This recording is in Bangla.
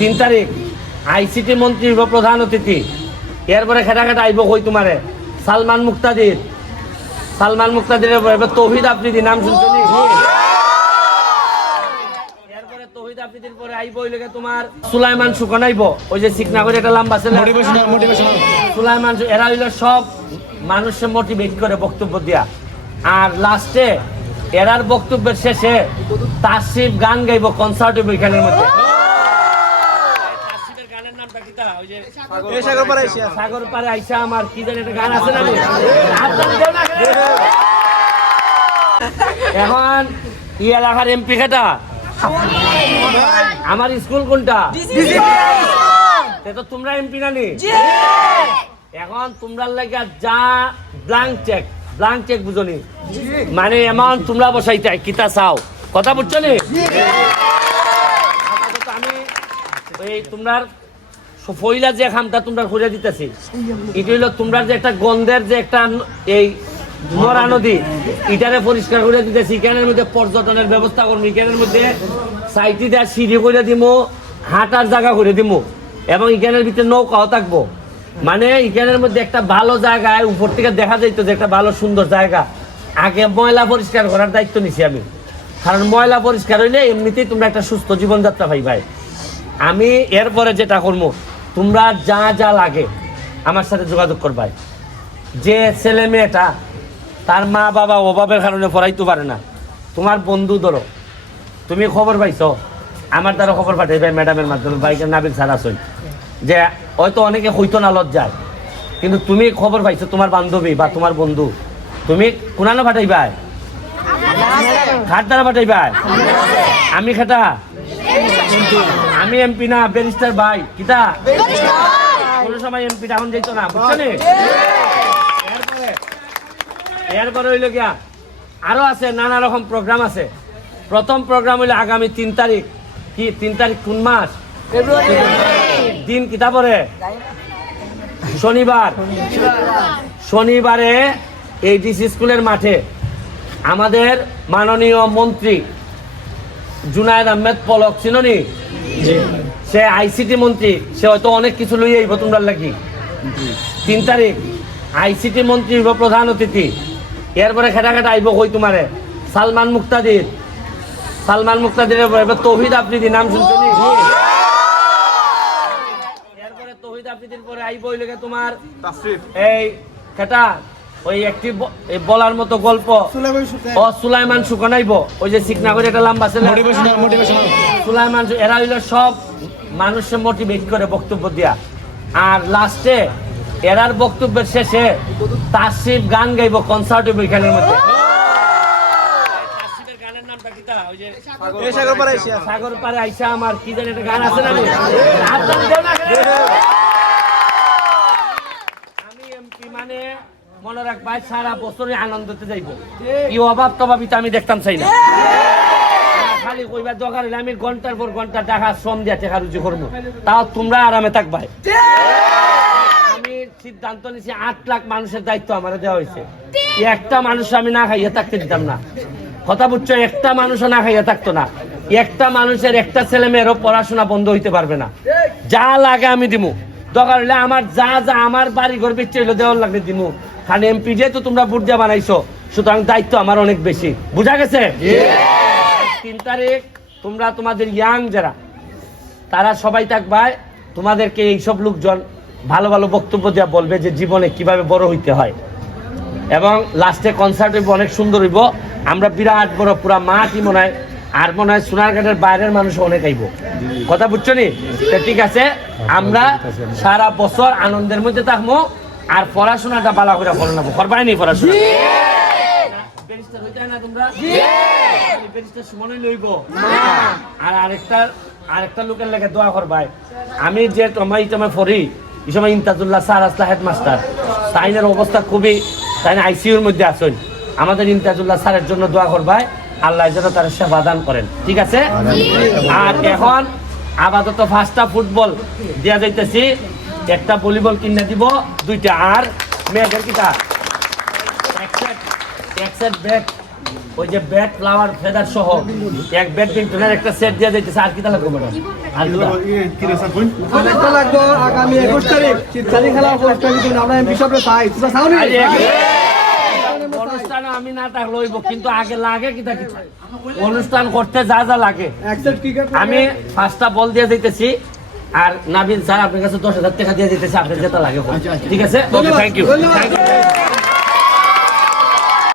তিন তারিখ। আইসিটি মন্ত্রী হইব প্রধান অতিথি। এরপরে খেটা খেটা আইব কই তোমারে সালমান মুক্তাদির সালমান মুক্তাদির তৌহিদ আফ্রিদি নাম শুনছেন এরপরে তৌহিদ আফ্রিদির পরে আইব ওই লেগে তোমার সুলাইমান সুকন আইব ওই যে সিকনা করে একটা লম্বা ছেলে মোটিভেশনাল মোটিভেশনাল সুলাইমান সু- এরা হইল সব মানুষকে মোটিভেট করে বক্তব্য দিয়া। আর লাস্টে এরার বক্তব্যের শেষে তাসিফ গান গাইব কনসার্ট হইব এখানের মধ্যে তাসিফের গানের নামটা কি তা? ওই যে এই সাগর পারে আইসা আমার কি জানি একটা গান আছে না। এখন ই এলাকার এমপি খেটা আমার স্কুল কোনটা? তো তোমরা এমপি না নি? এখন তোমরা লাগে যা ব্লাঙ্ক চেক ব্লাঙ্ক চেক বুঝনি মানে এমন তোমরা বসাইতে কিতা চাও? কথা বুঝছ নি? আমি এই তোমরার ফইলা যে খামটা তোমরা ঘুরে দিতেছি, এটা হইল তোমরা যে একটা গন্ধের যে একটা এই মরা নদী ইটারে পরিষ্কার করে দিতেছি। এখানের মধ্যে পর্যটনের ব্যবস্থা করব, এখানের মধ্যে সাইটি দেওয়া সিঁড়ি করে দিমু, হাঁটার জায়গা করে দিমু, এবং এখানের ভিতরে নৌকাও থাকব। মানে এখানের মধ্যে একটা ভালো জায়গায় উপর থেকে দেখা যাইতো যে একটা ভালো সুন্দর জায়গা। আগে ময়লা পরিষ্কার করার দায়িত্ব নিছি আমি। কারণ ময়লা পরিষ্কার হইলে এমনিতেই তোমরা একটা সুস্থ জীবনযাত্রা পাইবাই। আমি এরপরে যেটা করব তোমরা যা যা লাগে আমার সাথে যোগাযোগ করবাই। যে ছেলে মেয়েটা তার মা বাবা অভাবের কারণে পড়াইতে পারে না তোমার বন্ধু ধরো তুমি খবর পাইছো? আমার দ্বারা খবর পাঠাইবে ম্যাডামের মাধ্যমে বাইকের নাবিক ছাড়া আসই যে হয়তো অনেকে হইতো না লজ্জায় কিন্তু তুমি খবর পাইছো তোমার বান্ধবী বা তোমার বন্ধু। তুমি কোনানো পাঠাইবাই? কার দ্বারা পাঠাইবাই? আমি খেটা? আমি এমপি না ব্যারিস্টার ভাই। কিতা? কোনো সময় এমপি এখন যাইতো না বুঝছ নি? এরপরে এরপরে হইল গিয়া আরও আছে নানা রকম প্রোগ্রাম আছে। প্রথম প্রোগ্রাম হইল আগামী তিন তারিখ। কি তিন তারিখ কোন মাস? দিন কিতা পরে শনিবার। শনিবারে এই ডিসি স্কুলের মাঠে আমাদের মাননীয় মন্ত্রী জুনায়দ আহমেদ পলক চিননি সে আইসিটি মন্ত্রী সে হয়তো অনেক কিছু লই আইব তোমরা লাগি। তিন তারিখ আইসিটি মন্ত্রী হইব প্রধান অতিথি। এরপরে খেটা খেটা আইব কই তোমারে? সালমান মুক্তাদির। সালমান মুক্তাদির এবার তৌহিদ আফ্রিদি নাম শুনছেন এরপরে তৌহিদ আফ্রিদির পরে আইব তোমার এই খেটা ওই একটি বলার মতো গল্প। ও সুলাইমান সুকনাইব ওই যে সিকনা করে একটা লম্বা ছেলে। সুলাইমান এরা হইল সব মানুষকে মোটিভেট করে বক্তব্য দিয়া। আর লাস্টে এরার বক্তব্যের শেষে তাসিফ গান গাইব কনসার্ট হইব এখানের মধ্যে। তাসিফের গানের নামটা কি তা? ওই যে এই সাগর পাড়া এসে সাগর পারে আইসা আমার কি জানি একটা গান আছে না রে? হাত তালি দেও না রে। আমি এমপি মানে মনে রাখবাই সারা আনন্দতে যাইব। অভাব টভাবিতে আমি দেখতাম, চাই না। খালি কইবা দরকার আমি ঘণ্টার পর ঘণ্টা শ্রম দিয়া করব। তাও তোমরা আরামে থাকবাই আমি সিদ্ধান্ত আট লাখ মানুষের দায়িত্ব আমার দেওয়া হয়েছে। একটা মানুষ আমি না খাইয়ে থাকতে দিতাম না। কথা বুঝছ, একটা মানুষও না খাইয়ে থাকতো না। একটা মানুষের একটা ছেলে মেয়েরও পড়াশোনা বন্ধ হইতে পারবে না। যা লাগে আমি দিমু। দরকার হলে আমার যা যা, আমার বাড়ি ঘর বেচে হইল দেওয়ার লাগবে দিমু। কারণ এমপি যেহেতু তোমরা বুট দিয়া বানাইছো সুতরাং দায়িত্ব আমার অনেক বেশি। বুঝা গেছে? তিন তারিখ তোমরা তোমাদের ইয়াং যারা তারা সবাই থাকবায় তোমাদেরকে এইসব লোকজন ভালো ভালো বক্তব্য দেওয়া বলবে যে জীবনে কীভাবে বড় হইতে হয়। এবং লাস্টে কনসার্ট হইব অনেক সুন্দর হইব। আমরা বিরাট বড় পুরা মাঠই মনে হয় আর মনে হয় সোনারঘাটের বাইরের মানুষ অনেক আইব। কথা বুঝছ নি? ঠিক আছে আমরা সারা বছর আনন্দের মধ্যে থাকব। আর পড়াশোনাটা বালা করে করে নেব করবাই নি পড়াশোনা? ব্যারিস্টার হইতে না তোমরা? ব্যারিস্টার লইব। আর আরেকটা আরেকটা লোকের লেগে দোয়া করবাই। আমি যে তোমায় তোমায় পড়ি এই সময় ইন্তাজুল্লাহ স্যার আসলা হেডমাস্টার। তাইনের অবস্থা খুবই তাই আইসিইউর মধ্যে আসুন আমাদের ইন্তাজুল্লাহ স্যারের জন্য দোয়া করবাই। আল্লাহ যেন তার সেবা দান করেন। ঠিক আছে? আর এখন আপাতত পাঁচটা ফুটবল। দেওয়া যাইতেছি। একটা ভলিবল কিনে দিব দুইটা আর মেয়েদের এক সেট ব্যাগ ওই যে ব্যাট ফ্লাওয়ার ফেদার সহ। এক ব্যাডমিন্টনের একটা সেট দিয়ে দিতেছে আর কি তাহলে ম্যাডাম আর কি দাও? লাগবে আগামী একুশ তারিখ। শীতকালীন খেলা আমরা এমপি সাহেব চাই। তোরা চাও নি আরে এক- অনুষ্ঠানে আমি না থাকলে হইব কিন্তু আগে লাগে কি থাকি অনুষ্ঠান করতে যা যা লাগে। আমি পাঁচটা বল দিয়ে দিতেছি। আর নাবিন স্যার আপনার কাছে দশ হাজার টাকা দিয়ে দিতেছে আপনার যেটা লাগে ঠিক আছে? Okay thank you.